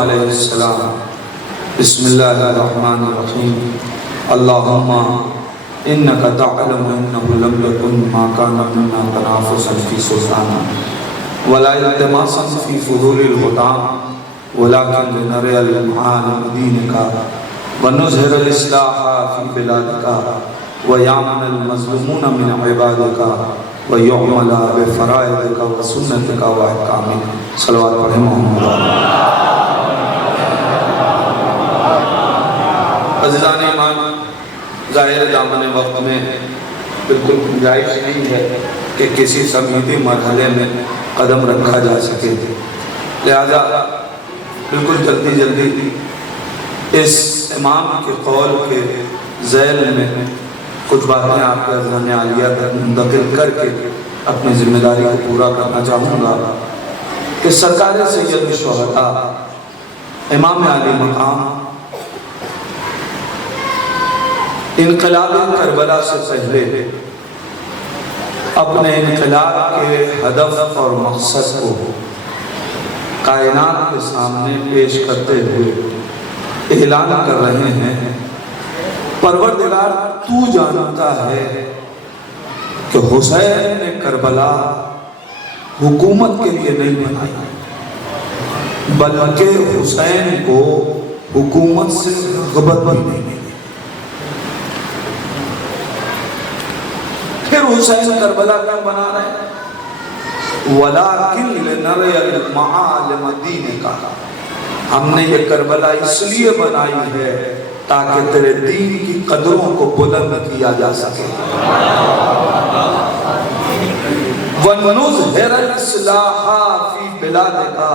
अलैहिस्सलाम। बिस्मिल्लाहिर्रहमानिर्रहीम। अल्लाहुम्मा इन्नका तअलमु अन्नहु लम यकुन मा काना मिन्ना तनाफुसन फी सुल्ताना वला इल्तिमासन फी फुदूलिल हुदा वलाकिन लिनरियल मआलिम दीनिका व नुज़हिरल इस्लाह फी बिलादिका व यामनल मज़लूमून मिन इबादिका व युअमला बिफ़राइदिका व सुन्नतिका व अहकामिका। सल्लल्लाहु अलैहि मोहम्मद। अज़ीज़ान ईमान, ज़ाहिर दामन वक्त में बिल्कुल गुंजाइश नहीं है कि किसी समीती मरहले में कदम रखा जा सके, लिहाजा बिल्कुल जल्दी जल्दी इस इमाम के कौल के ज़ैल में कुछ बातें आपके अज़हान आलिया तक मुंतकिल करके अपनी जिम्मेदारी को पूरा करना चाहूँगा कि सरकार सैयद शुहदा इमाम आली मकाम इनकलाब करबला से पहले अपने इनकलाब के हदफ और मकसद को कायनात के सामने पेश करते हुए ऐलान कर रहे हैं, परवरदिगार तू जानता है कि हुसैन ने करबला हुकूमत के लिए नहीं बनाई, बल्कि हुसैन को हुकूमत से रग़बत भी नहीं मिली। फिर हुसैन करबला क्यों बना रहे? वलाकिन लिनरियल मआलिम दीनिका, हमने ये करबला इसलिए बनाई है ताकि तेरे दीन की कदरों को बुलंद किया जा सके। वनुज़हिरल इस्लाह फी बिलादिका,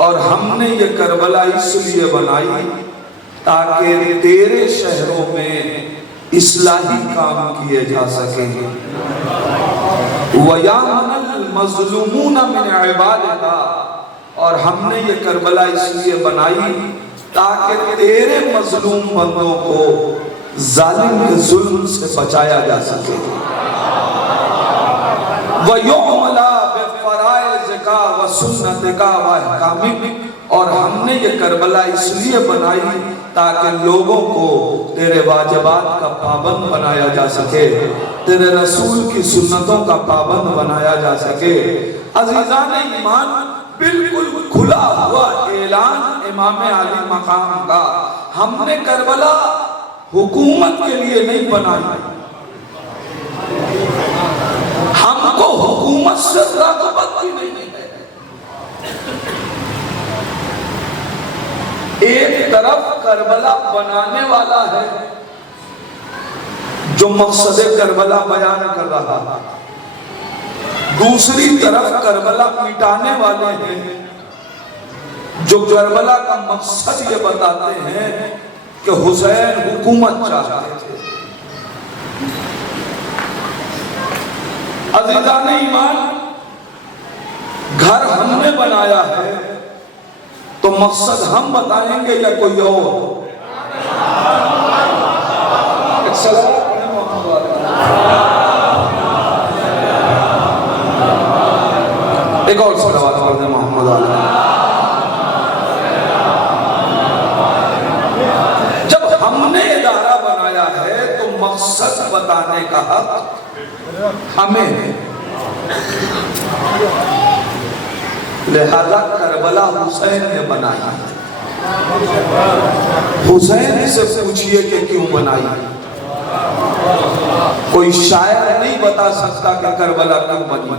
और हमने ये करबला इसलिए बनाई ताकि तेरे शहरों में इस्लाही काम किए जा सकेंगे। वयामनल मज़लूमून मिन इबादिका, और हमने ये करबला इसलिए बनाई ताकि तेरे मजलूम बंदों को जालिम के जुल्म से बचाया जा सके। वयुअमला बिफ़राइज़िका व सुन्नतिका व अहकामिक, और हमने ये करबला इसलिए बनाई ताकि लोगों को तेरे वाजिबात का पाबंद बनाया जा सके, तेरे रसूल की सुन्नतों का पाबंद बनाया जा सके। अज़ीज़ान ईमान, बिल्कुल खुला हुआ ऐलान इमाम आली मकाम का, हमने करबला हुकूमत के लिए नहीं बनाई, हमको हुकूमत से रग़बत भी नहीं है। एक तरफ करबला बनाने वाला है जो मकसद करबला बयान कर रहा है, दूसरी तरफ करबला मिटाने वाले हैं जो करबला का मकसद ये बताते हैं कि हुसैन हुकूमत चाहते थे। अज़ीज़ान ईमान, घर हमने बनाया है तो मकसद हम बताएंगे या कोई और? एक और सलावत पढ़ दें मोहम्मद आले। जब हमने इदारा बनाया है तो मकसद बताने का हक हमें है, लिहाजा करबला हुसैन ने बनाई। हुसैन से पूछिए कि क्यों बनाई। कोई शायर नहीं बता सकता कि करबला क्यों बनी,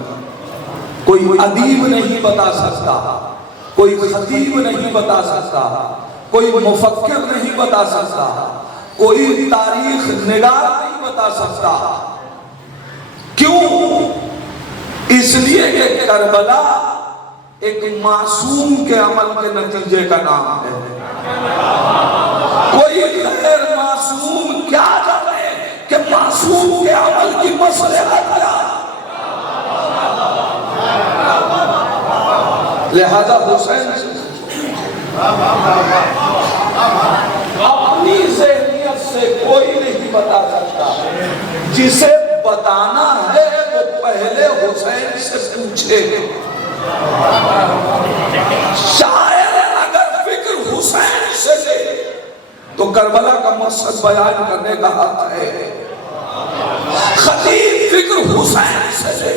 कोई अदीब नहीं बता सकता, कोई खतीब नहीं बता सकता, कोई मुफक्किर नहीं बता सकता, कोई तारीख निगार नहीं बता सकता। क्यों? इसलिए कि करबला एक मासूम के अमल के नतीजे का नाम है। कोई गैर मासूम क्या जाने कि मासूम के अमल की मसलहत क्या। लिहाजा हुसैन अपनी ज़हनियत से कोई नहीं बता सकता, जिसे बताना है वो पहले हुसैन से पूछे। शायर अगर करबला का मकसद बयान करने का हक है। खतीब फिक्र हुसैन से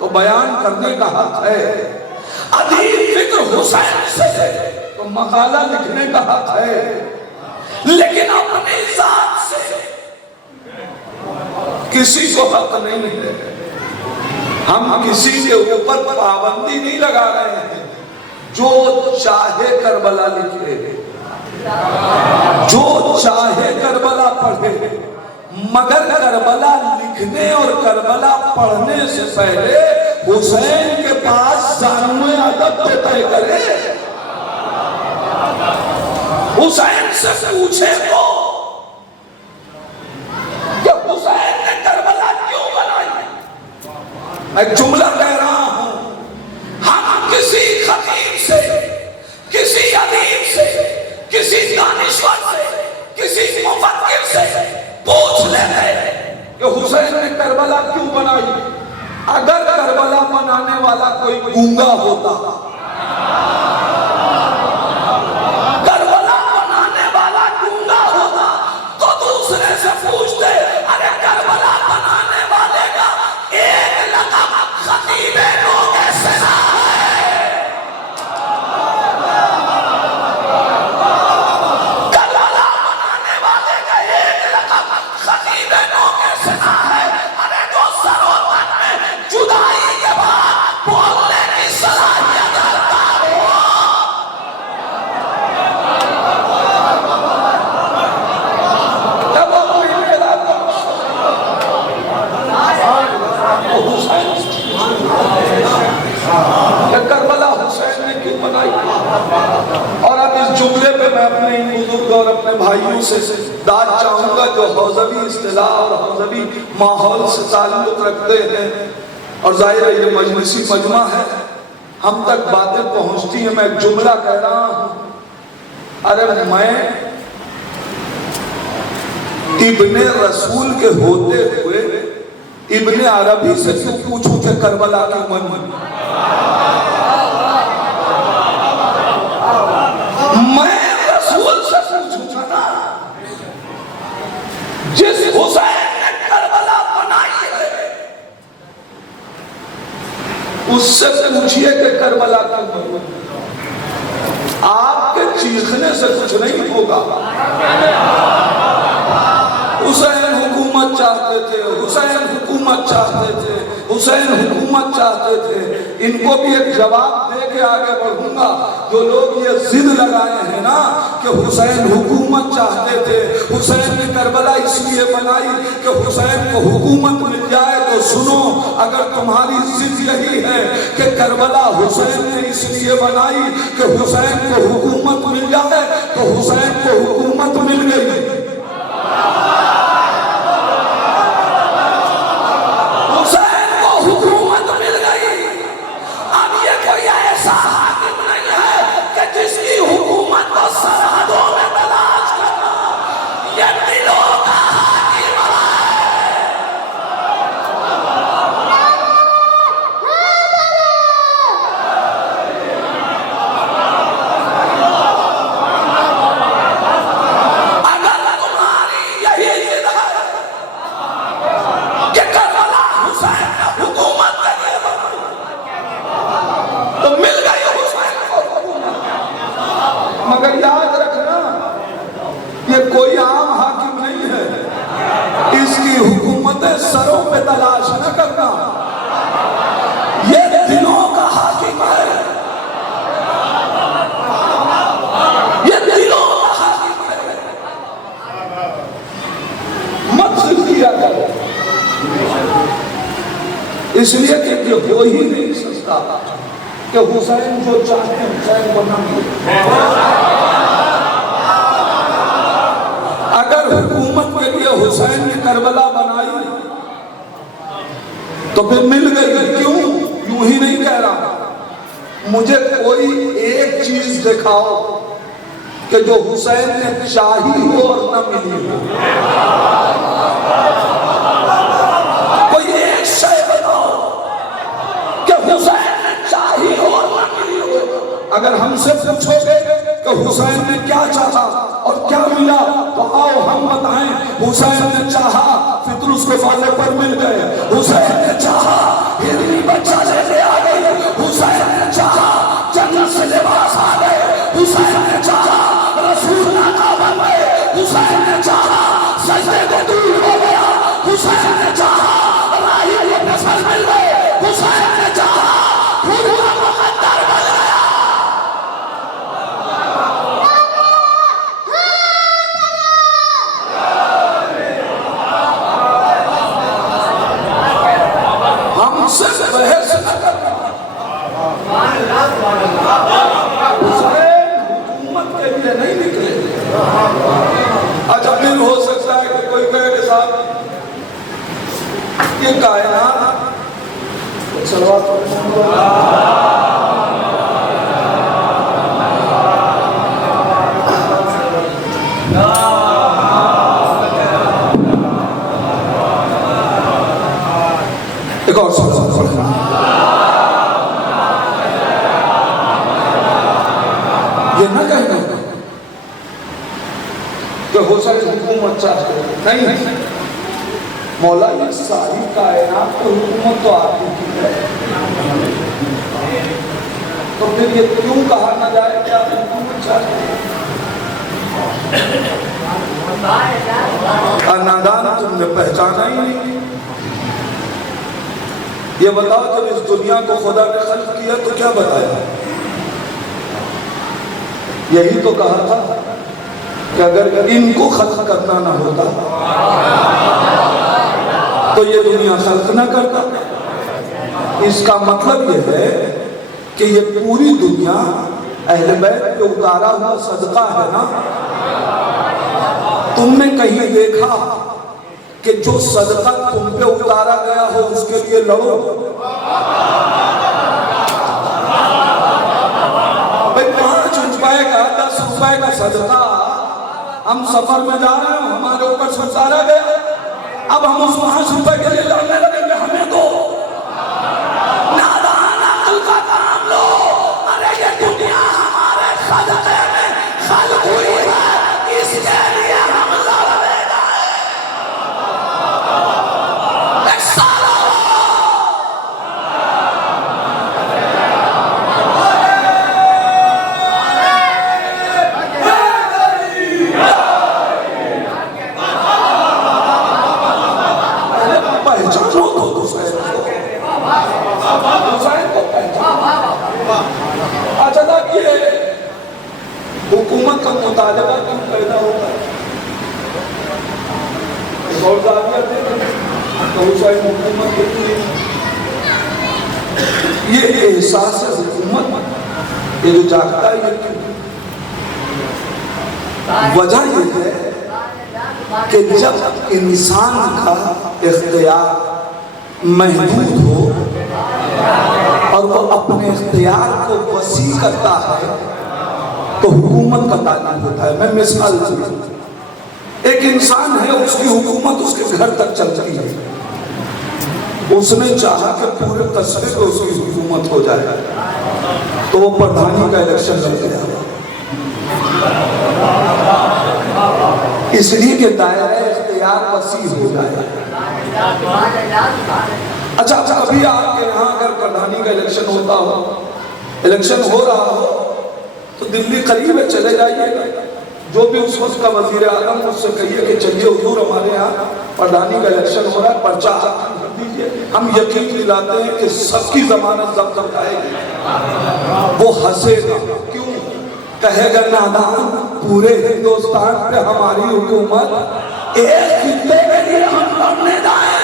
तो बयान करने का हक है। अदीब फिक्र हुसैन से तो मकाला लिखने का हक है। लेकिन अपनी जात से किसी को हक नहीं है। हम किसी के ऊपर पाबंदी नहीं लगा रहे हैं। जो चाहे करबला लिखे, जो चाहे करबला पढ़े, मगर करबला लिखने और करबला पढ़ने से पहले हुसैन के पास जानवे अदब तो तय करे। हुसैन से पूछे तो कि हुसैन ने करबला क्यों बनाई। मैं जुमला कह रहा हूं, हम किसी खतीब से, किसी अदीब से, किसी दानिश्वर से, किसी मुफक्किर से पूछ लेते कि हुसैन ने करबला क्यों बनाई। अगर करबला बनाने वाला कोई गूंगा होता, करबला बनाने वाला गूंगा होता, तो दूसरे से पूछते, अरे करबला बनाने वाले का एक लक़ब खतीबे नो कैसे ना है। करबला बनाने वाले का एक लक़ब खतीबे नो कैसे ना है। अरे जो सरोवर में जुदाई के बाद बोलने की सलाहियत रखता हो। जब कोई मेरा करबला हुसैन ने क्यों बनाई। और अब इस जुमले पे मैं अपने इन बुजुर्ग और अपने भाइयों से दाद चाहूंगा जो हौजवी इस्तिलाह और हौजवी माहौल से ताल्लुक रखते हैं। और जाहिर है ये मजलिसी मजमा है, हम तक बातें पहुंचती हैं। मैं एक जुमला कह रहा हूं, अरे मैं इब्ने रसूल के होते हुए इब्ने अरबी से क्यों पूछूं कि करबला क्यों बनी। मैं रसूल से पूछूंगा ना, जिस हुसैन ने करबला बनाई है उससे पूछिए कि करबला क्यों बनी। आपके चीखने से कुछ नहीं होगा। हुसैन हुकूमत चाहते थे, हुसैन हुकूमत चाहते थे, हुसैन हुकूमत चाहते थे। इनको भी एक जवाब दे के आगे बढ़ूंगा। जो लोग ये जिद लगाए हैं ना कि हुसैन हुकूमत चाहते थे, हुसैन ने करबला इसलिए बनाई कि हुसैन को हुकूमत मिल जाए, तो सुनो, अगर तुम्हारी जिद यही है कि करबला हुसैन ने इसलिए बनाई कि हुसैन को हुकूमत मिल जाए, तो हुसैन को हुकूमत मिल गई। मगर याद रखना, ये कोई आम हाकिम नहीं है। इसकी हुकूमतें सरों पे तलाश न करना, ये दिलों का हाकिम है। ये दिलों का हाकिम है। मत जिद किया करो, इसलिए कि ये हो ही नहीं सकता कि हुसैन जो चाहे हुसैन को न मिले। अगर हुकूमत के लिए हुसैन ने करबला बनाई तो फिर मिल गई। क्यों? यूं ही नहीं कह रहा, मुझे कोई एक चीज दिखाओ कि जो हुसैन ने चाही हो और न मिली हो। कोई एक शय बताओ कि हुसैन ने चाही हो और न मिली हो। अगर हमसे पूछोगे तो हुसैन ने क्या चाहा और क्या मिला, तो आओ हम बताएं। हुसैन ने चाहा फितरुस को बाले पर मिल गए, हुसैन ने चाहा हिरनी बच्चा लेके आ गई, हुसैन ने चाहा जन्नत से लिबास आ गए, हुसैन ने चाहा रसूल नाका बन गए, हुसैन ने चाहा सजदे को दूर हो गया, हुसैन ने चाहा राही को नस्ल मिल गए, हुसैन ने चाहा पूरा मुकद्दर बन गया। हमसे बहस न करना। हुसैन हुकूमत के लिए नहीं निकले। अच्छा फिर हो सकता है कि कोई कहे के साथ ये कायनात एक और सवाल ये न कहना कि हुसैन हुकूमत चाहते नहीं, मौला ये सारी कायनात की हुकूमत तो आपकी की है, तो फिर ये क्यों कहा ना जाए कि आप हुकूमत चाहते हैं? नादान तुमने पहचाना ही नहीं। ये बताओ जब इस दुनिया को खुदा ने खल्क किया तो क्या बताया? यही तो कहा था कि अगर इनको खल्क करना ना होता तो ये दुनिया खल्क ना करता। इसका मतलब ये है कि ये पूरी दुनिया अहले बैत पे उतारा हुआ सदका है ना। तुमने कहीं देखा कि जो सदका तुम पे उतारा गया हो उसके लिए लड़ो? भाई 5 रुपए का 10 रुपए का सदका हम सफर में जा रहे हो, हमारे ऊपर से उतारा गया, अब हम उस 5 रुपए के लिए लड़ने लगेंगे? हमें तो नादान अकल का काम लो। अरे ये दुनिया हमारे सदके में खल्क हुई है, इसके लिए हम लड़ने जाए। अच्छा था कि हुकूमत का मुतालबा क्यों पैदा होता है? तो हुसैन हुकूमत ये एहसास है हुकूमत ये जो जागता है, ये वजह ये है कि जब इंसान का इख्तियार महदूद हो और वो अपने इख्तियार को वसी करता है तो हुकूमत का ताल्लुक होता है। मैं मिसाल दूं, एक इंसान है, उसकी हुकूमत उसके घर तक चलती है, उसने चाहा कि पूरे कस्बे में उसकी हुकूमत हो जाए तो वो प्रधानी का इलेक्शन लड़ गया, इसलिए कि दायरा इख्तियार वसी हो जाए। अच्छा अभी आपके यहाँ अगर प्रधानी का इलेक्शन होता हो, इलेक्शन हो रहा हो तो दिल्ली करीब है, चले जाइएगा, जो भी उस वक्त का वजीर आलम उससे कहिए कि चलिए हुजूर हमारे यहाँ प्रधानी का इलेक्शन हो रहा है, पर्चा कर दीजिए, हम यकीन दिलाते हैं कि सबकी जमानत जब्त हो जाएगी। वो हंसेगा, क्यों? कहेगा नादान पूरे हिंदुस्तान पे हमारी हुकूमत एक खित्ते के लिए हम लड़ने जाए,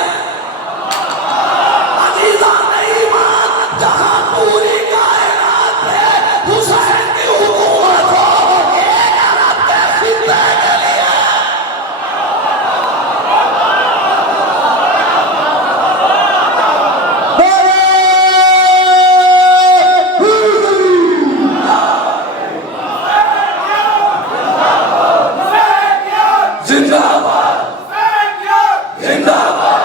जहां पूरी कायनात में हुसैन की हुकूमत हो, एक अरब के खित्ते के लिए। जिंदाबाद जिंदाबाद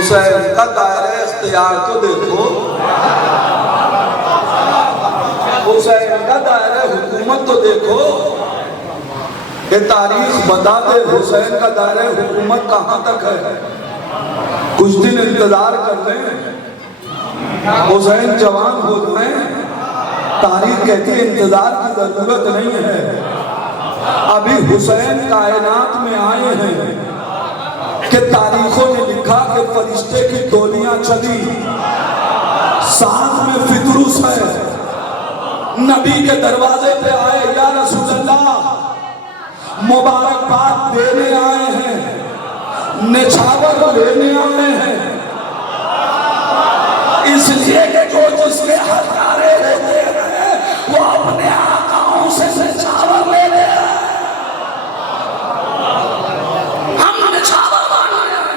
हुसैन का दायरा इख्तियार तो देखो, हुसैन का दायरा हुकूमत तो देखो। ये तारीख बता दे हुसैन का दायरा हुकूमत कहाँ तक है। कुछ दिन इंतजार कर लें, हुसैन जवान हो जाए। तारीख कहती है इंतजार की जरूरत नहीं है। अभी हुसैन कायनात में आए हैं कि तारीखों ने लिखा कि फरिश्ते की टोलियां चली, साथ में फितरूस है, नबी के दरवाजे पे आए, या रसूल अल्लाह मुबारकबाद देने आए हैं, निछावर लेने आए हैं, इसलिए कि जो जिसके हकारे होते हैं वो अपने आकाओं से निछावर ले ले। हम निछावर माने हैं।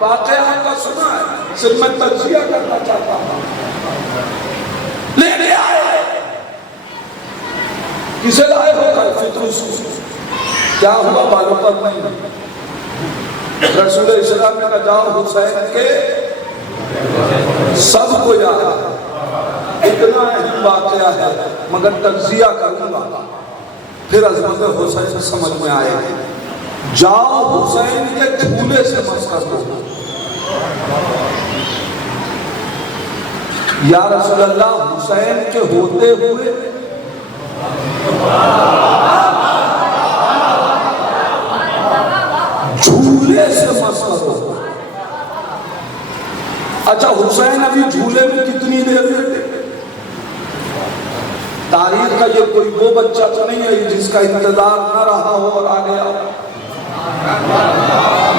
वाकया का सुना है, सिर्फ मैं तज्जिया करना चाहता हूं। लेने आए, किसे लाए होगा? फितरूस। क्या हुआ मालूम पर नहीं। रसूल इस्लाम ने कहा जाओ हुसैन के सबको याद, इतना अहम वाकया है, मगर तज्जिया करूंगा फिर अजमत हुसैन समझ में आएगी। जाओ हुसैन के झूले से मस कर दो। या रसूल अल्लाह हुसैन के होते हुए झूले से मस करो। अच्छा हुसैन अभी झूले में कितनी देर रहते? तारीख का ये कोई वो बच्चा तो नहीं है जिसका इंतजार न रहा हो और आ गया।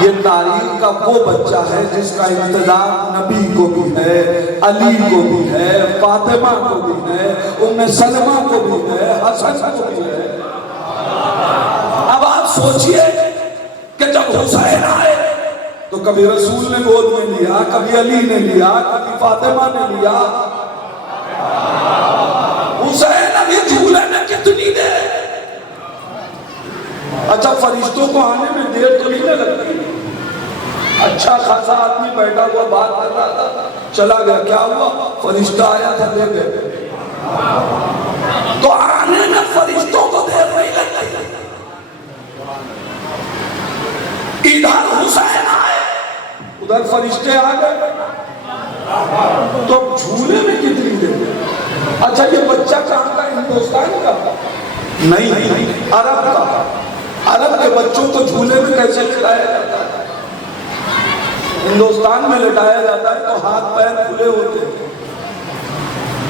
ये तारीख का वो बच्चा है जिसका इंतजार नबी को भी है, अली को भी है, फातिमा को भी है, उम्मे सलमा को भी है, हसन को भी है। अब आप सोचिए कि जब हुसैन आए तो कभी रसूल ने गोद में लिया, कभी अली ने लिया, कभी फातिमा ने लिया। हुसैन अभी झूले में कितनी देर? अच्छा फरिश्तों को आने में देर तो नहीं लगती। अच्छा खासा आदमी बैठा हुआ बात कर रहा था, चला गया, क्या हुआ? फरिश्ता आया था, ले गए। तो आने में फरिश्तों को देर नहीं लगती। इधर हुसैन आए, उधर फरिश्ते आ गए, तो झूले में कितनी देर? अच्छा ये बच्चा कहाँ का? हिंदुस्तान का? नहीं, अरब का। अरब के बच्चों को झूले में कैसे लिटाया जाता है? हिंदुस्तान में लिटाया जाता है तो हाथ पैर खुले होते हैं।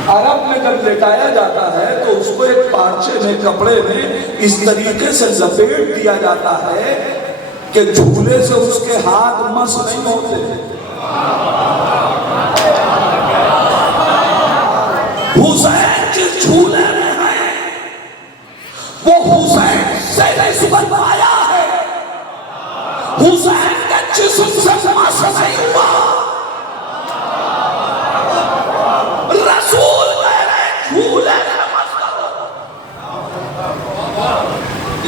अरब में जब लिटाया जाता है तो उसको एक पार्चे में, कपड़े में इस तरीके से लपेट दिया जाता है कि झूले से उसके हाथ मस नहीं होते। हुसैन जिस झूले में है वो हुसैन से नहीं बन पाया है। हुसैन के जिस्म से मस नहीं हुआ। रसूल कह रहे झूले में मस करो।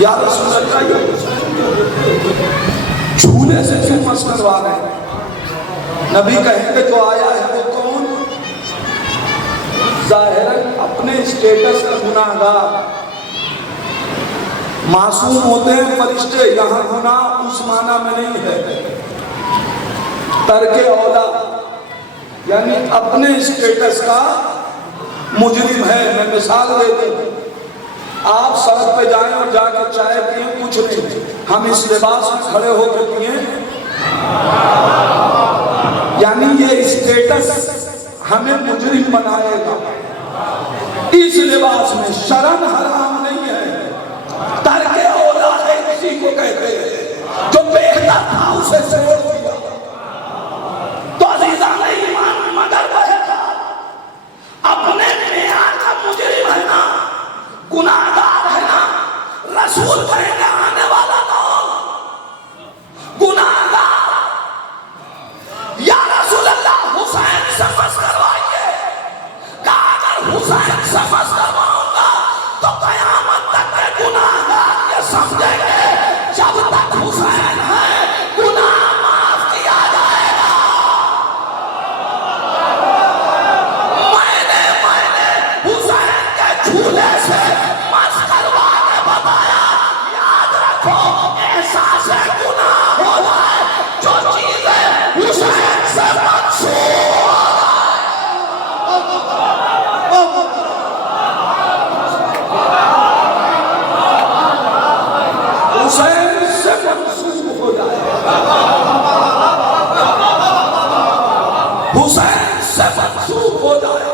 या रसूल अल्लाह झूले से क्यों मस करवा रहे हैं? नबी कहेंगे जो आया है वो कौन? जाहिरन अपने स्टेटस का गुनाहगार। मासूम होते हैं फरिश्ते, यहाँ गुनाह उस माना में नहीं है। तर्के औला यानी अपने स्टेटस का मुजरिम है। मैं मिसाल दे दूं, आप सड़क पे जाएं और जाकर चाय पिए, कुछ नहीं, हम इस लिबास में खड़े होकर पिए, यानी ये स्टेटस हमें मुजरिम बनाएगा। इस लिबास में शर्म हराम नहीं है, तर्के औला है किसी को कहते हैं। जो बेहतर था उसे छोड़ दिया तो अजीज़ान ईमान मगर बहेगा। अपने मेयार का मुजरिम है ना, गुनाहगार है ना, रसूल कहेंगे आने वाला कौन? गुनाहगार। या रसूल अल्लाह हुसैन से मस करवाइए। कहा अगर हुसैन से मस करवाऊंगा तो कयामत तक के गुनाहगार ये समझेंगे जब तक हुसैन है गुनाह माफ किया जाएगा। झूले से मस्त करवा के बताया, याद रखो एहसास गुनाह होता है जो चीजें हुसैन से मंसूब हुसैन से मंसूब हो जाए, हुसैन से मंसूब हो जाए।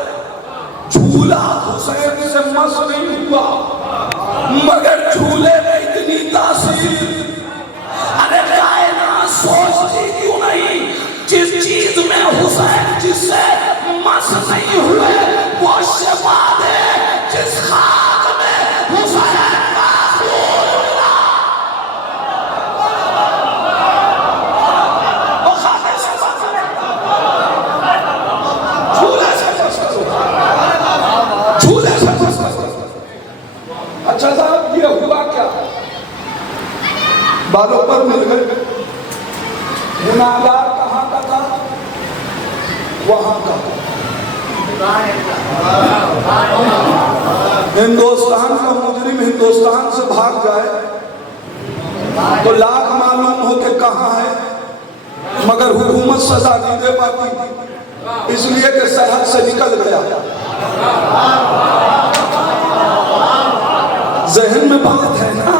झूला हुसैन से मस नहीं हुआ, मगर झूले में इतनी तासीर। अरे कायनात सोचती क्यों नहीं, जिस चीज में हुसैन जिससे मस नहीं हुए वो शिफा दे, जिस खाक में हुसैन का खून मिला वो खाके से मस झूले से मस करो, झूले से मस करो। अच्छा साहब ये हुआ क्या, बालों पर मिल गए। गुनाहगार कहाँ का था, वहां का। हिंदुस्तान का मुजरिम हिंदुस्तान से भाग जाए तो लाख मालूम हो कि कहाँ है, मगर हुकूमत सजा नहीं दे पाती, इसलिए कि सरहद से निकल गया। जहन में बात है ना,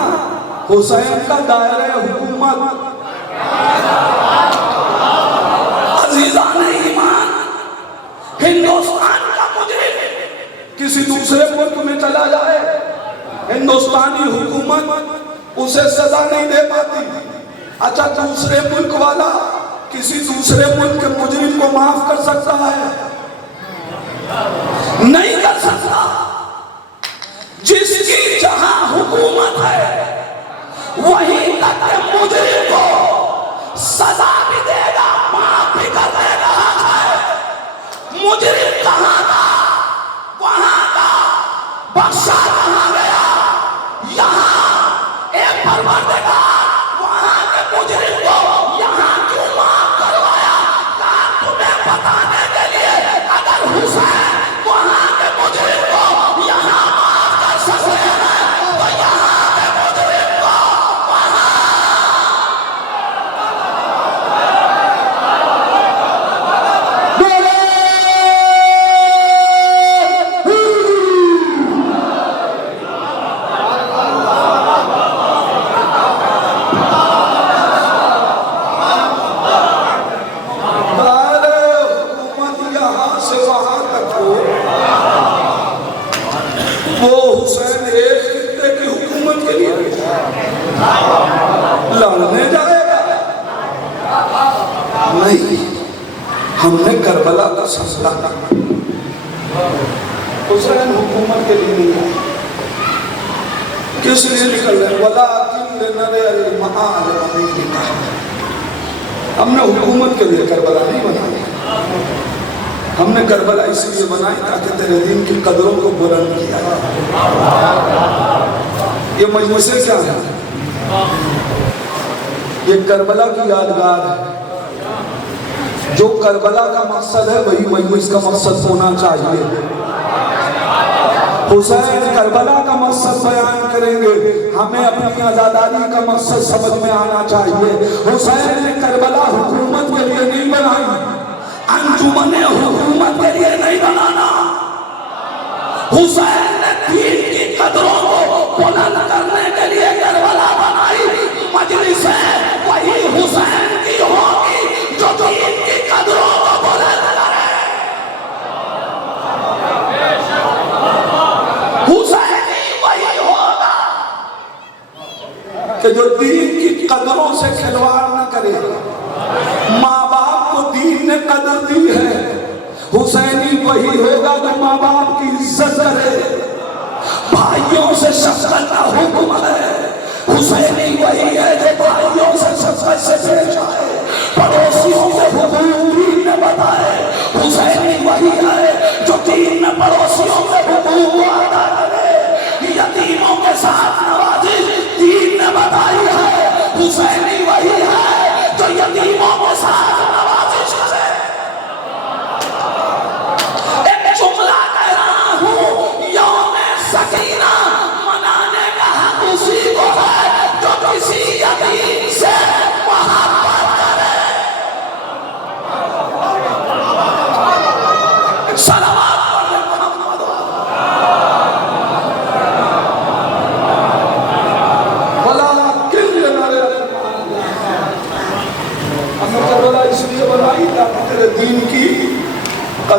हुसैन का दायरा हुकूमत। अजीजान ईमान, हिंदुस्तान का मुजरिम किसी दूसरे मुल्क में चला जाए, हिंदुस्तानी हुकूमत उसे सजा नहीं दे पाती। अच्छा, दूसरे मुल्क वाला किसी दूसरे मुल्क के मुजरिम को माफ कर सकता है? नहीं कर सकता। जिसकी जहां हुकूमत है वहीं तक के मुजरिम को सजा भी देगा, माफ भी कर देगा। मुजरिम कहां था वहां का बख्शा कहां गया, यहां एक परवरदिगार वहां के मुजरिम को यहां क्यों माफ करवाया? तुम्हें बताने के लिए, अगर हुसैन वहां के मुजरिम को यहां माफ कर सकते हैं तो यहां के मुजरिम को लड़ने जाएगा? नहीं, हमने करबला का फैसला हुसैन हुकूमत के लिए नहीं है। किस लिए निकल रहे? हमने हुकूमत के लिए करबला नहीं बनाई, हमने करबला इसलिए बनाई ताकि तेरे दीन की कदरों को बुलंद किया जाए। ये मजलिसें क्या है? ये करबला की यादगार है। जो करबला का मकसद है वही मजलिस का मकसद होना चाहिए। हुसैन करबला का मकसद बयान करेंगे, हमें अपनी आजादी का मकसद समझ में आना चाहिए। हुसैन ने करबला हुकूमत के लिए नहीं बनाई, अंजुमने हुकूमत के लिए नहीं बनाना। हुसैन ने दीन की कदरों को बुलंद करने के लिए करबला बनाई। मजलिस है वही हुसैन की होगी जो दीन की कदरों को बुलंद करे। हुसैन ही वही होगा कि जो दीन की कदरों से खिलवाड़ न करे। माँ बाप को दीन ने कदर दी है, हुसैनी वही होगा जो माँ बाप की इज्जत करे। भाइयों से शफकत का हुक्म है, हुसैनी वही है जो भाइयों से शफकत से पेश आए। पड़ोसियों से हुकूक दीन ने बताए, हुसैनी वही है जो दीन में पड़ोसियों से हुकूक अदा करे। यतीमों के साथ नवाजी दीन ने बताई है, हुसैनी वही है जो यतीमों के साथ नवाजिश करे। एक जुमला कह रहा हूँ, यौम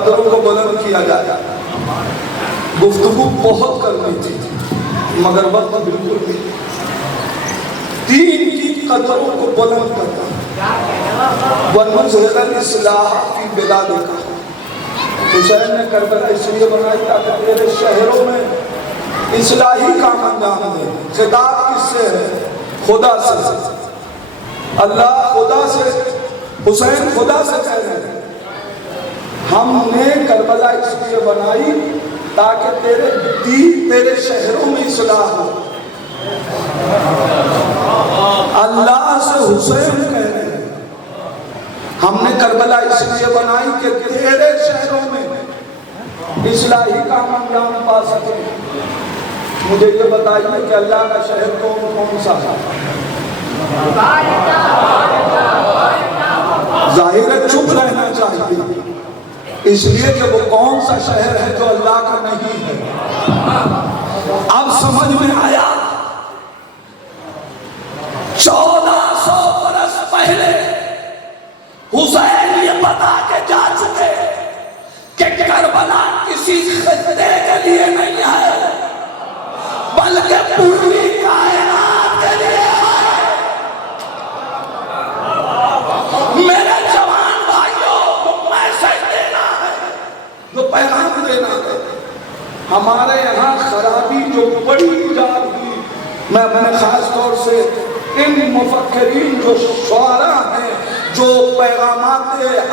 कदरों को बुलंद किया जाए। गुफ्तगू बहुत करनी थी मगर वक्त बिल्कुल नहीं। दीन की कदरों को बुलंद करना। हुसैन ने करबला इसलिए बनाई ताकि तेरे शहरों में इस्लाही काम अंजाम दे। खिताब किससे है? खुदा से। अल्लाह खुदा से, हुसैन खुदा से कह रहे हैं हमने करबला इसलिए बनाई ताकि तेरे शहरों में इस्लाह हो। अल्लाह से हुसैन कह रहे हैं हमने करबला इसलिए बनाई कि तेरे शहरों में इस्लाही काम अंजाम पा सके। मुझे ये बताइए कि अल्लाह का शहर कौन कौन सा है? जाहिर है चुप रहना चाहिए इसलिए कि वो कौन सा शहर है जो अल्लाह का नहीं है। अब समझ में आया। 1400 बरस पहले हुसैन ये बता के जा चुके कि करबला किसी खित्ते के लिए नहीं है बल्कि पूरी कायनात के लिए है। मेरे जवान भाइयों को मैसेज देना है, जो पैगाम देना है। हमारे यहाँ खराबी जो बड़ी इजाद हुई, मैं अपने खास तौर से इन मुफक्किरीन जो शुआरा हैं जो पैगामात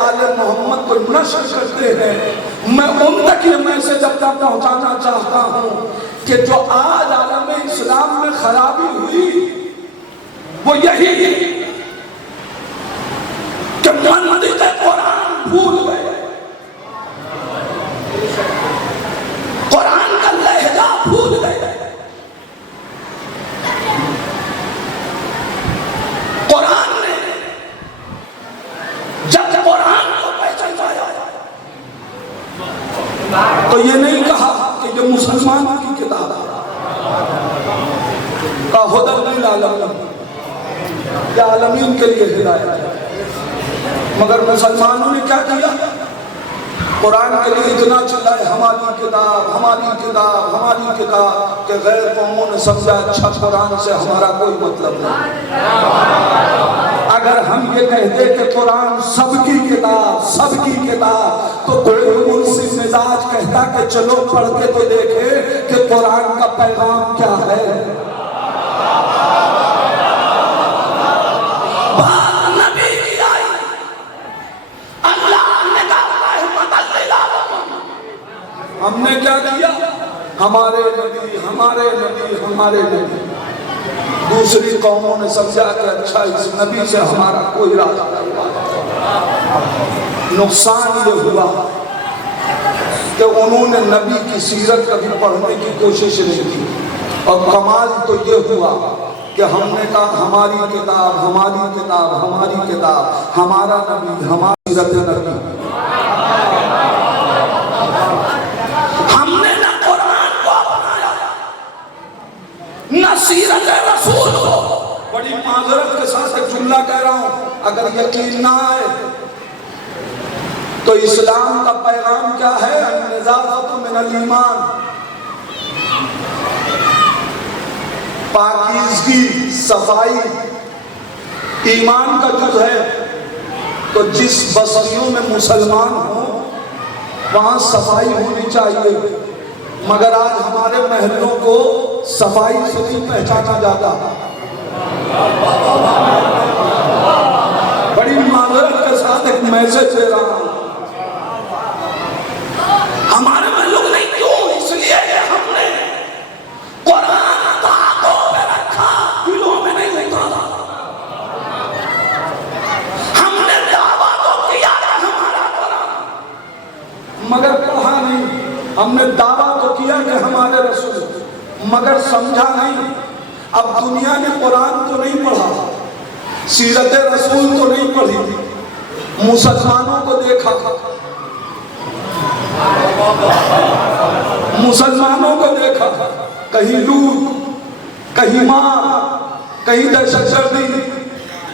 आले मोहम्मद को नश्र करते हैं, मैं उन तक ये मैसेज अपना पहुंचाना चाहता हूँ कि जो आज आलम इस्लाम में खराबी हुई वो यही कि मंदिर कुरान भूल गए, कुरान का लहजा भूल गए। कुरान ने जब कुरान को पहचाना तो ये नहीं कहा कि ये मुसलमानों की किताब है, या आलमीन के लिए हिदायत है। मगर मुसलमानों ने क्या किया? कुरान के लिए इतना चिल्लाए हमारी किताब हमारी किताब हमारी किताब के गैर कौमों ने समझा अच्छा कुरान से हमारा कोई मतलब नहीं। अगर हम ये कहते कि कुरान सबकी किताब तो कोई मुंशी मिजाज कहता कि चलो पढ़ के तो देखे कि कुरान का पैगाम क्या है। हमने क्या किया? हमारे नबी हमारे नबी हमारे नबी। दूसरी कौमों ने समझा कि अच्छा इस नबी से हमारा कोई रास्ता नहीं। नुकसान ये हुआ कि उन्होंने नबी की सीरत कभी पढ़ने की कोशिश नहीं की। और कमाल तो ये हुआ कि हमने कहा हमारी किताब हमारी किताब हमारी किताब, हमारा नबी हमारी सीरत नबी। न सीरत रसूल हो। बड़ी माजरत के साथ एक जुमला कह रहा हूं, अगर यकीन ना आए तो इस्लाम का पैगाम क्या है? निज़ाफ़तु मिनल ईमान, पाकीज़गी सफाई ईमान का जुज़ है। तो जिस बस्तियों में मुसलमान हो वहां सफाई होनी चाहिए। मगर आज हमारे महलों को सफाई से नहीं पहचाना जाता। बड़ी माजरत के साथ एक मैसेज दे रहा हूं, हमारे महलों में नहीं। क्यों? इसलिए हमने कुरान दांतों में रखा, दिलों में नहीं उतारा। हमने दावा तो किया हमारा कुरान, मगर पढ़ा नहीं। हमने दावा तो किया कि हमारे रसूल, मगर समझा नहीं। अब दुनिया ने कुरान तो नहीं पढ़ा, सीरत रसूल तो नहीं पढ़ी, मुसलमानों को देखा, मुसलमानों को देखा, कहीं लूट, कहीं मार, कहीं दहशतगर्दी,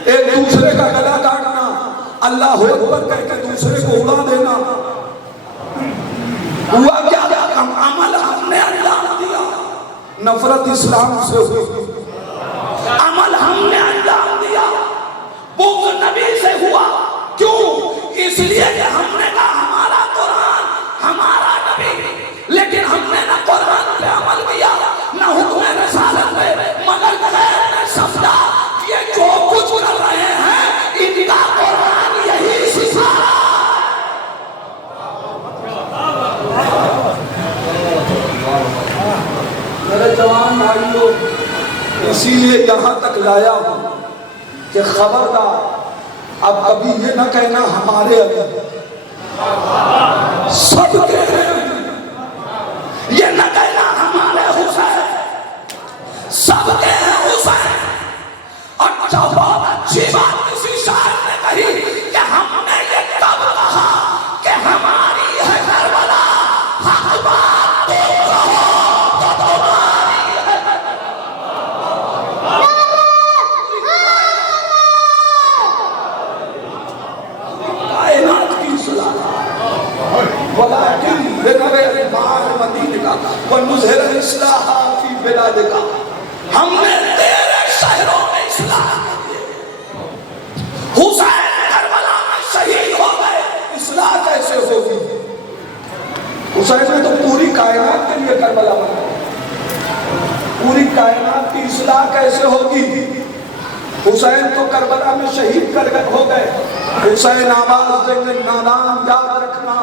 एक दूसरे का गला काटना, अल्लाह अकबर कह के दूसरे को उड़ा देना। हुआ क्या? अमल हमने अंजाम दिया, नफरत इस्लाम से हुई। अमल हमने अंजाम दिया, बुग़्ज़ नबी से हुआ। क्यों? इसलिए कि हमने कहा हमारा कुरान, हमारा नबी, लेकिन हमने न कुरान पे अमल किया न हुक्म रिसालत पे, मगर गैर ने समझा ये जो कुछ कर रहे हैं इनका कुरान यही सिखा। मेरे जवान भाइयों, इसीलिए यहाँ तक लाया हूँ कि खबरदार अब कभी ये ना कहना हमारे अभी सबके हैं, ये ना कहना हमारे हुसैन सबके हैं हुसैन। और जब बहुत अच्छी बात किसी शायर ने कही कि हमने ये कब कहा कि हमारी है करबला, हक बात तुम कहो तो तुम्हारी है। कायनात की सलाह वलाकिन बिनरे बार मदीना व मुज़हिर इस्लाह फी बिलादिका, हमने तेरे शहरों में इस्लाह की। हुसैन करबला में शहीद हो गए, इस्लाह कैसे होगी? हुसैन ने तो पूरी कायनात के लिए करबला बनाया, पूरी कायनात की इस्लाह कैसे होगी? हुसैन तो करबला में शहीद हो गए। हुसैन आवाज देंगे नादान याद रखना,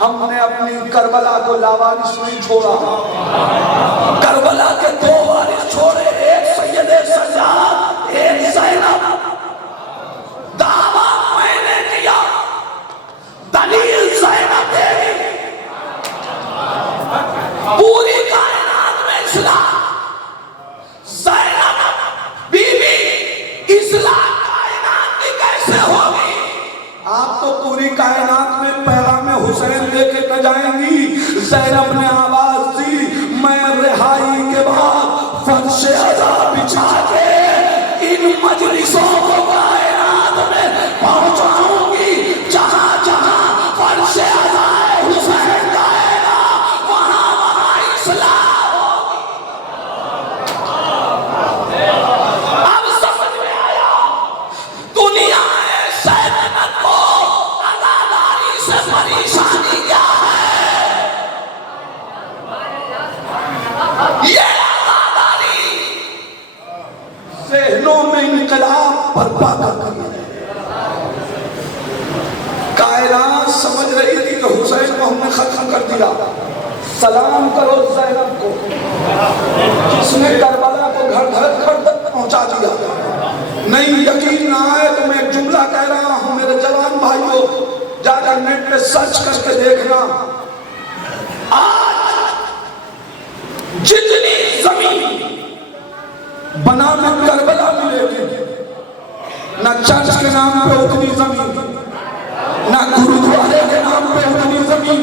हमने अपनी करबला को लावारिस नहीं छोड़ा। करबला के 2 वारिस छोड़े, एक सैयद सज्जाद, एक ज़ैनब। दावा मैंने किया, दलील ज़ैनब देगी। पूरी कायनात में इस्लाह, ज़ैनब बीबी, इस्लाह कायनात की कैसे होगी? आप तो पूरी कायनात में पैगाम हुसैन लेके न जाएंगी। ज़ैनब ने आवाज दी, मैं रिहाई के बाद फर्श अज़ा बिछा के इन मजलिसों को कायनात में पहुंचाऊंगी। जहां जहां फर्श अज़ा हुसैन जाएगा वहां वहां इस्लाह होगी। अब समझ में आया दुनिया में सैयदत को अज़ादारी से परेशानी क्या है? ये आज़ादारी ज़हनों में इनकलाब बर्पा करती है। कायनात समझ रही थी कि हुसैन को हमने खत्म कर दिया। सलाम करो ज़ैनब को, जिसने करबला को घर घर तक पहुंचा दिया। नहीं यकीन ना आए तो मैं एक जुमला कह रहा हूं, मेरे जवान भाइयों, जाकर नेट पे सर्च करके देखना। आज जितनी जमीन बना में करबला मिलेगी, ना चर्च के नाम पे उतनी जमीन, ना गुरुद्वारे के नाम पे उतनी जमीन।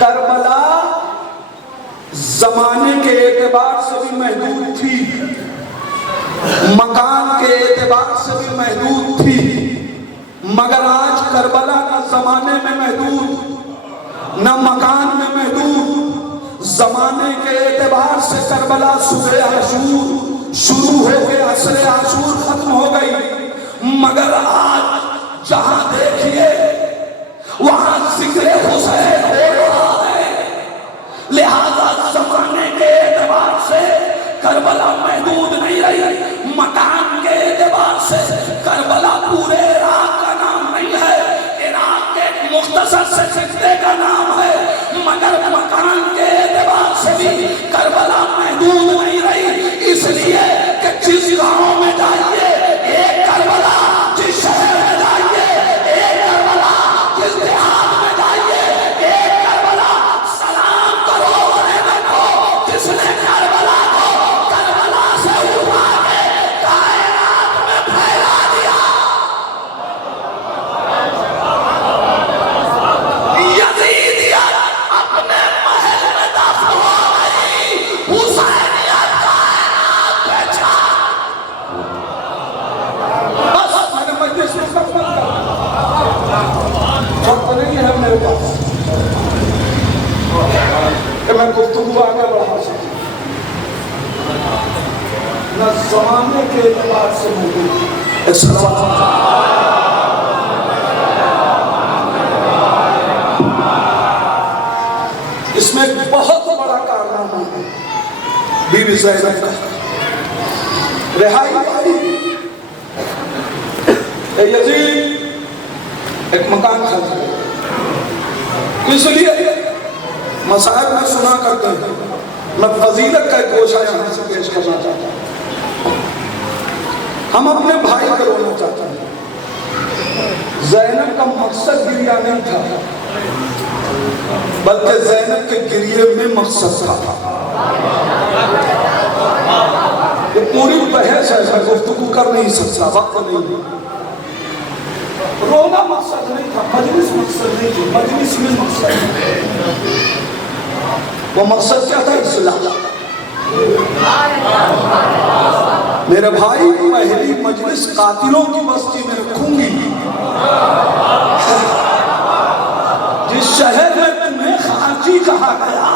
करबला जमाने के एतबार से भी महदूद थी, मकान के एतबार से भी महदूद थी, मगर आज करबला न जमाने में महदूद न मकान में महदूद। जमाने के एतबार से करबला सुबह आशूर शुरू हो गया, असरे आशूर खत्म हो गई, मगर आज जहां देखिए वहां जिक्र हुसैन हो रहा है। लिहाजा जमाने के एतबार से करबला महदूद नहीं रही, मकान के एतबार से करबला पूरे इराक का नाम नहीं है, इराक के एक मुख्तसर से खित्ते का नाम है, मगर मकान के एतबार से भी करबला महदूद नहीं रही। इसलिए कि जिस गांव में जाइए एक करबला, जिस शहर में जाइए एक करबला, जिस देहात में जाइए एक करबला। सलाम करो जिसने करबला को करबला से उठा के कायनात में फैला दिया। यजीदियत अपने महल में दाखिल हो गुफ्तगू आगे बढ़ा सके, न जमाने के एतबार से मौजूद। इसमें एक बहुत बड़ा कारनामा है बीबी ज़ैनब का। रिहाई पाई, यजीद एक मकान खरीद, इसलिए मसाइल में सुना करते हैं। मैं फजीलत का एक गोशा यहाँ से पेश करना चाहता हूँ। हम अपने भाई को रोना चाहते हैं। ज़ैनब का मकसद गिरिया नहीं था, बल्कि ज़ैनब के गिरिए में मकसद था। ये पूरी बहस है, मैं गुफ्तगू कर नहीं सकता, वक्त नहीं। रोना मकसद नहीं था, मजलिस मकसद नहीं थी, मजलिस में मकसद। वो मकसद क्या था? इस्लाह। मेरे भाई, पहली मजलिस कातिलों की बस्ती में रखूंगी। जिस शहर में तुम्हें खारजी कहा गया,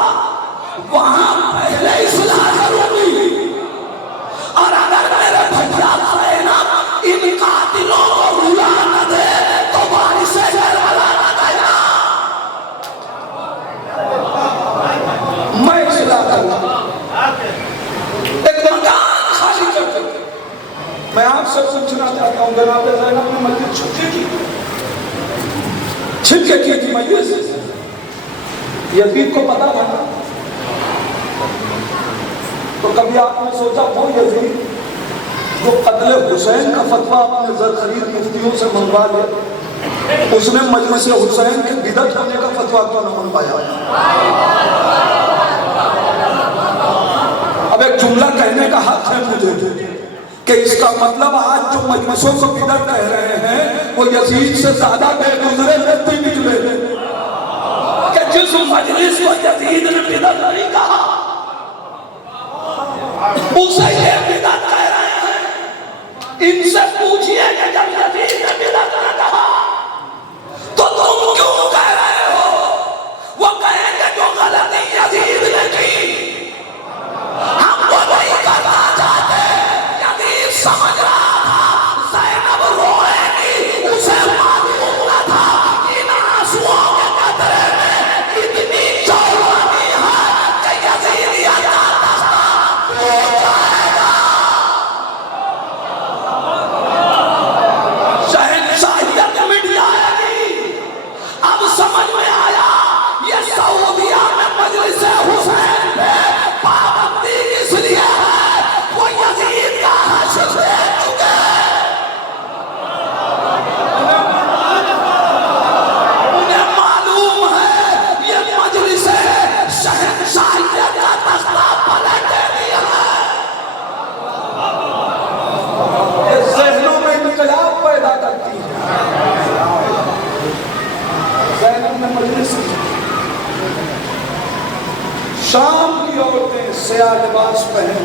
वहां पहले इस्लाह करूंगी। और अगर मेरे भैया ज़ैनब इन कातिलों को रुला न दे तो बारिश से करबला न देना। मैं इस्लाह करूंगा, एक मकान खाली करके। मैं आपसे पूछना चाहता हूँ, जनाब ज़ैनब ने मस्जिद छुट्टी की, छिपके की थी मजलिस। यजीद को पता था, तो कभी आपने सोचा वो यजीद जो कत्ल हुसैन का फतवा अपने ज़रख़रीद मुफ्तियों से मंगवा ले, उसने मजलिस हुसैन के बिदअत होने का फतवा क्यों न मंगवाया? अब एक जुमला कहने का हक है मुझे कि इसका मतलब आज जो मजलिसों को बिदअत कह रहे हैं वो यजीद से ज्यादा बेगुजरे व्यक्ति निकले कि जिस मजलिस को यजीद ने बिदअत नहीं कहा उसे ये बिदअत कह रहे हैं। इनसे पूछिए कि जब यजीद ने बिदअत न कहा तो तुम क्यों कह रहे हो? वो कहेंगे जो गलती यजीद ने की हम वो नहीं करना चाहते। यजीद समझ रहा था ज़ैनब रोएगी, उसे मालूम न था इन आंसुओं के कतरे में इतनी जवानी है कि यजीदिया का दस्ता हो जाएगा। शहंशाहियत मिट जाएगी। अब समझ में आया ये सऊदिया में मजलिस हुसैन पे पाबंदी इसलिए है, वो यजीद का हश्र दे चुके। उन्हें मालूम है ये मजलिस शहंशाहियत का दस्ता पलट दिया है। ये ज़हनों में इनकलाब पैदा करती है। ज़ैनब ने मजलिस, शाम की औरतें सया लिबास पहन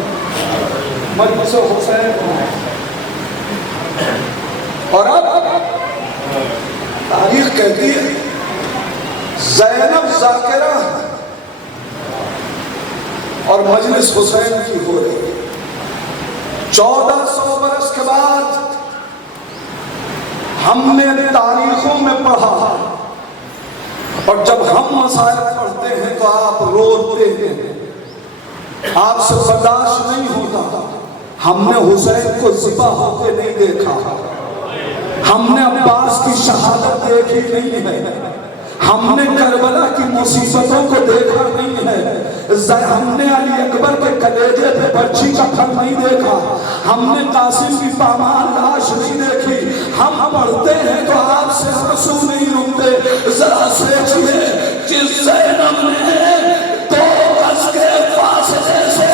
मजलिस हुसैन में, और अब तारीख कहती है ज़ैनब ज़ाकिरा और मजलिस हुसैन की हो रही। 1400 बरस के बाद हमने तारीखों में पढ़ा, और जब हम मसाइल पढ़ते हैं तो आप रोते हैं, आपसे बर्दाश्त नहीं होता। हमने हुसैन को ज़िबा होते नहीं देखा, हमने अब्बास की शहादत देखी नहीं है, हमने करबला की मुसीबतों को देखा नहीं है, हमने अली अकबर के कलेजे पे बर्छी का फल नहीं देखा, हमने कासिम की पामाल लाश नहीं देखी। हम पढ़ते हैं तो आपसे आंसू नहीं रुकते। जरा सोचिए जिस ज़ैनब ने 2 गज के फासले से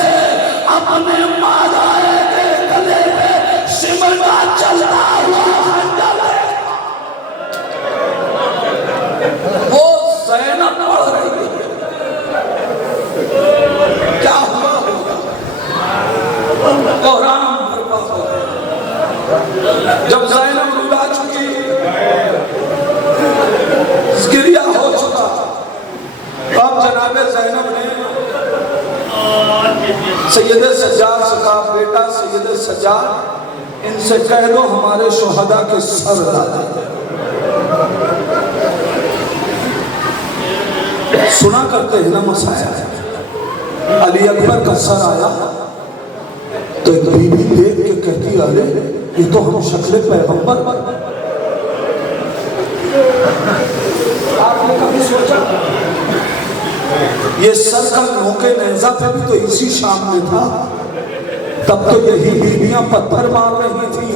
अपने मादाए के गले पे सिमटा चलता हुआ खंजर, वो ज़ैनब पढ़ रही है। क्या हुआ होगा? कोहराम बर्पा हो गया। जब ज़ैनब रुला चुकी, गिरिया हो चुका, अब जनाबे ज़ैनब सैयद सज्जाद का बेटा सैयद सज्जाद, इनसे कह दो हमारे शुहदा के सर डाले। सुना करते हैं ना मसाया, अली अकबर का सर आया तो एक बीबी देख के कहती, अरे ये तो हम शक्ल पैगंबर। आपने कभी सोचा ये सर का नोके नेजा पे भी तो इसी शाम में था, तब तो यही बीबियां पत्थर मार रही थी।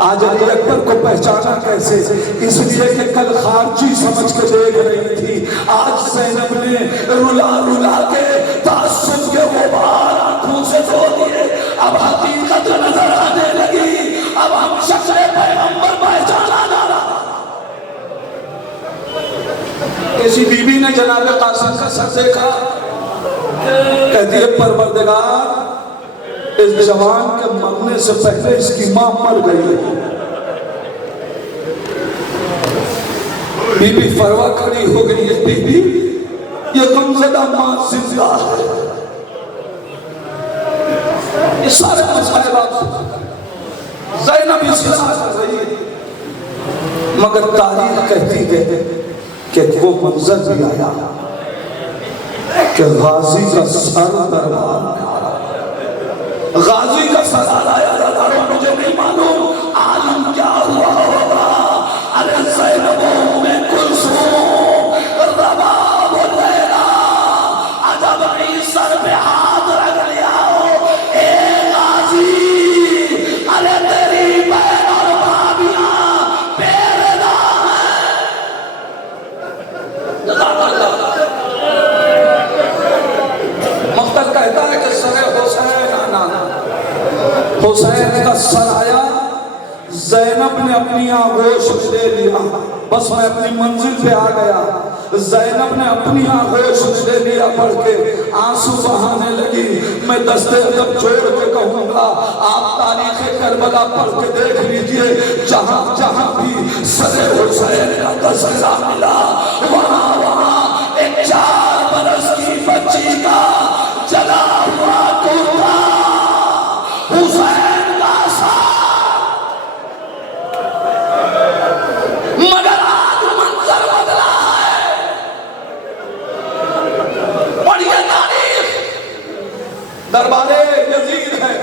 आज अली अकबर को पहचाना कैसे? इसलिए कि कल खारजी समझ के देख रही थी, आज ज़ैनब ने रुला रुला के तासुब के गुबार आंखों से धो दिए। अब हकीकत नजर आने लगी, अब हम शक्ल पैगंबर पहचाना जा रहा। किसी बीबी ने जनाब कासिम का सर देखा, कहती है परवरदिगार इस जवान के मरने से पहले इसकी मां मर गई। बीबी फरवा खड़ी हो गई है, बीबी ये गुमशुदा मां जिंदा है। ये सारे मसाइल ज़ैनब इस्लाम कर रही है, मगर तारीख कहती है कि वो मंजर भी आया कि गाजी का सर दरबार में आ रहा। गाजी का सर आया, मुझे नहीं मालूम आलम क्या हुआ होगा। अरे ज़ैनब में कुलसूम रबाब लैला, अजब सर पे हाथ रख लिया हो ए गाजी। अरे तेरी बहन और भाभियां बेरदा मख्तर कहता है कि सरे हुसैन का सर आया, ज़ैनब ने अपनी आगोश ले लिया। बस मैं अपनी मंजिल पे आ गया, ज़ैनब ने अपनी आगोश ले लिया। पढ़ के आंसू बहाने लगी। मैं दस्ते अदब जोड़ के कहूँगा, आप तारीख़ करबला पढ़ के देख लीजिए, जहाँ जहाँ भी सरे हुसैन का तस्करा मिला, वहाँ वहाँ एक 4 बरस की बच्ची का जला हुआ टूटा हुसैन का साथ। मगर आज मंजर बदला है। पढ़िए तारीख, दरबारे यजीद है,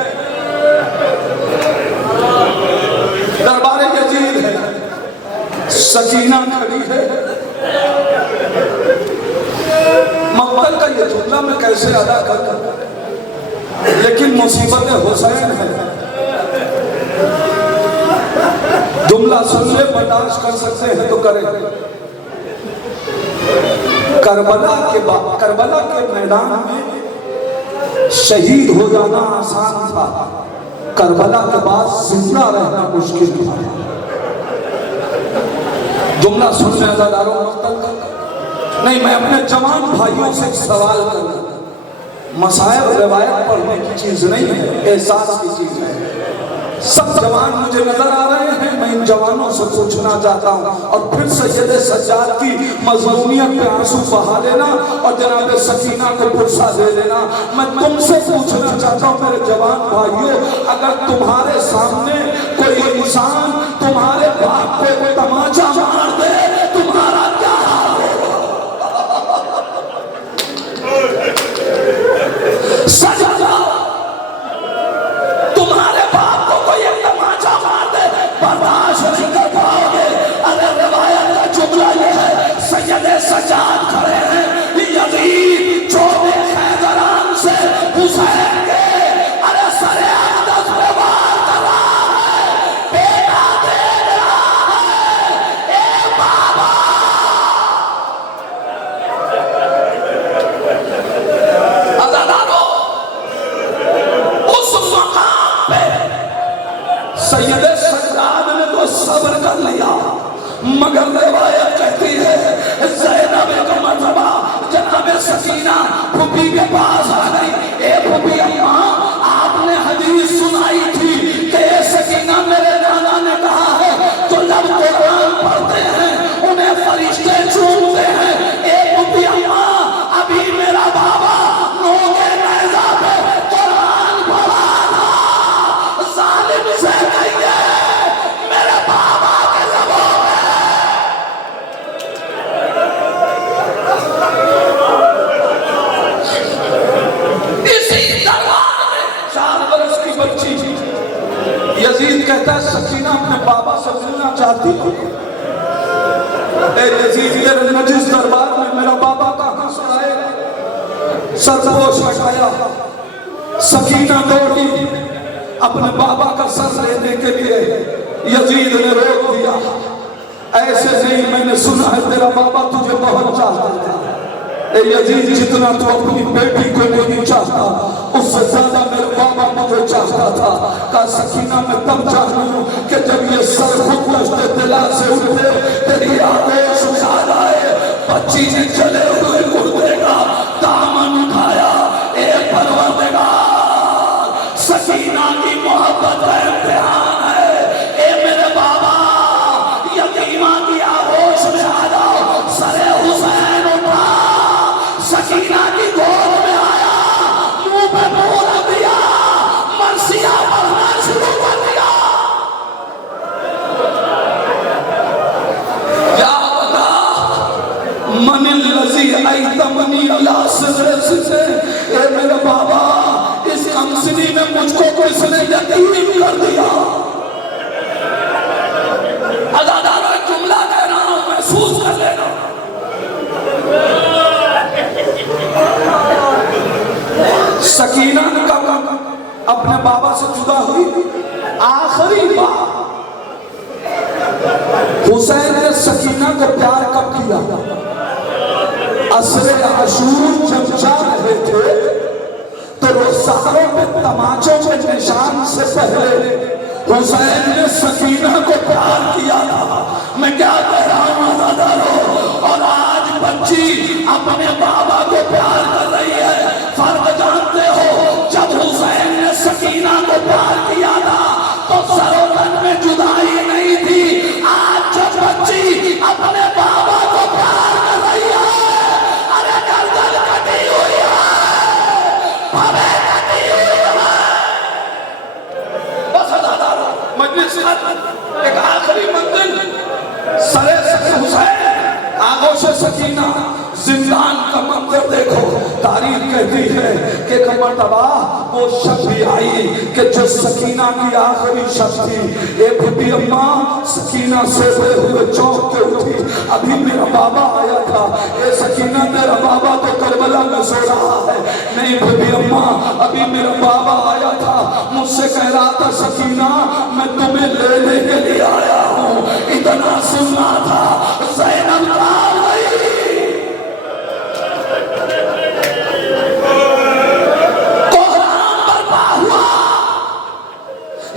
दरबारे यजीद है। सकीना खड़ी है। मक्तल का ये जुमला मैं कैसे अदा करूं, लेकिन मुसीबत हुसैन है। जुमला सुन ले, बर्दाश्त कर सकते हैं तो करें। करबला के मैदान में शहीद हो जाना आसान था, करबला के बाद जिंदा रहना मुश्किल था। जुमला सुनने अज़ादारों नहीं, मैं अपने जवान भाइयों से सवाल करूं। मसाइल रिवायत पढ़ने की चीज नहीं है, एहसास की चीज है। सब जवान मुझे नजर आ रहे हैं, मैं इन जवानों से पूछना चाहता हूँ, और फिर सैयद सज्जाद की मज़लूमियत पे आंसू बहा लेना और जनाब सकीना को पुरसा दे देना। मैं तुमसे पूछना चाहता हूँ मेरे जवान भाइयों, अगर तुम्हारे सामने कोई इंसान तुम्हारे बाप पे तमाचा मार दे, तुम्हारा क्या हाल होगा? सजा जाओ। तुम्हारे बाप को कोई एक तमाचा मार दे, बर्दाश्त नहीं कर पाओगे। अरे रिवायत का जुमला ये है, सैयद सज्जाद खड़े हैं, यजीद चोरे हैदरान से हुसैन के अरे सरे अक़दस पे वार कर रहा है, बेटा देख रहा है, ए बाबा। कहता है सकीना अपने बाबा से मिलना चाहती हो। यजीद के नजिस दरबार में मेरा बाबा कहां से आएगा? सरपोश हटाया, सकीना दौड़ी अपने बाबा का सर लेने के लिए। यजीद ने रोक दिया, ऐसे नहीं, मैंने सुना है तेरा बाबा तुझे बहुत चाहता था। यजीद जितना तो अपनी बेटी को नहीं चाहता, उससे ज्यादा मेरे बाबा मुझे चाहता था। का सकीना में तब जानूं कि जब ये सर खुद दस्ते दिला से उठे, तेरी आगोश में आ रहा 25 ने चले हुए मुर्दे का दामन उठाया। ए परवरदिगार, सकीना की मोहब्बत का इम्तिहान है। ए मेरे बाबा, यतीमा की आगोश में आ जाओ। सरे हुसैन उठा, सकीना की गोद में आया, मुंह पे मुंह रख दिया, मरसिया पढ़ना शुरू कर दिया। क्या बता मनिल लजी ऐतमनी अला सिदरत से, ए मेरे बाबा, इस कमसनी में मुझको किसने यतीम कर दिया। अज़ादारों, एक जुमला कह रहा हूं, महसूस कर लेना। सकीना कब अपने बाबा से जुदा हुई? आखिरी बार हुसैन ने सकीना को प्यार कब किया? असरे आशूर जब जा रहे थे तो रोज़ारों में तमाचों के निशान से पहले हुसैन ने सकीना को प्यार किया था। मैं क्या कह रहा हूं अज़ादारों? और आज बच्ची अपने बाबा को प्यार कर रही है। फर्क जानते हो, जब हुसैन ने सकीना को प्यार किया था तो सरोवर में जुदाई नहीं थी। आज जब बच्ची अपने बाबा को प्यार कर रही है, अरे गर्दन कटी हुई है, भवे कटी हुई है। बस अज़ादारों, मजलिस एक आखिरी मंजिल, सरे हुसैन, आगोश सकीना, जिंदान का मंजर देखो। तारीख कहती है कि एक मर्तबा वो शब भी आई कि जो सकीना की आखिरी शब थी। एक बुढ़ी अम्मा सकीना सोते हुए चौंक के उठी, अभी मेरा बाबा आया था। ये सकीना, तेरा बाबा तो करबला में सो रहा है। नहीं बुढ़ी अम्मा, अभी मेरा बाबा आया था, मुझसे कह रहा था सकीना मैं तुम्हें लेने के लिए आया हूँ। इतना सुनना था, ज़ैनब आ गई।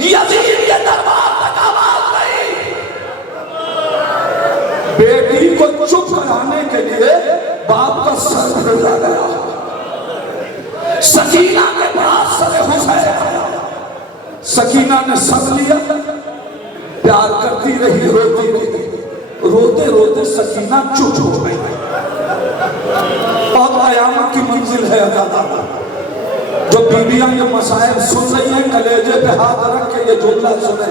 यजीद के दरबार तक आवाज गई। बेटी को चुप कराने के लिए बाप का सर फूला गया। सकीना के पास सरे हुसैन आया। सकीना ने सब लिया, प्यार करती रही, रोती रही। रोते रोते सकीना चुप हो गई। और कयामत की मंजिल है अज़ादारों, जो बीबियां ये मसाइल सुन रही हैं, कलेजे पे हाथ रख के ये जुमला सुने,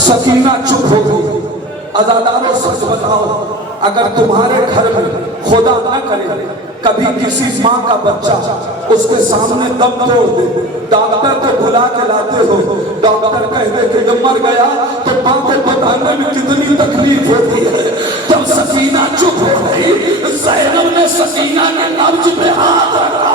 सकीना चुप हो गई। अज़ादारों, सच बताओ, अगर तुम्हारे घर में खुदा न करे कभी किसी माँ का बच्चा उसके सामने दम तोड़ दे, डॉक्टर को बुला के लाते हो, डॉक्टर कह दे कि जब मर गया, तो माँ को बताने में कितनी तकलीफ होती है। जब सकीना चुप हो गई, ज़ैनब ने सकीना के नब्ज पे हाथ रखा।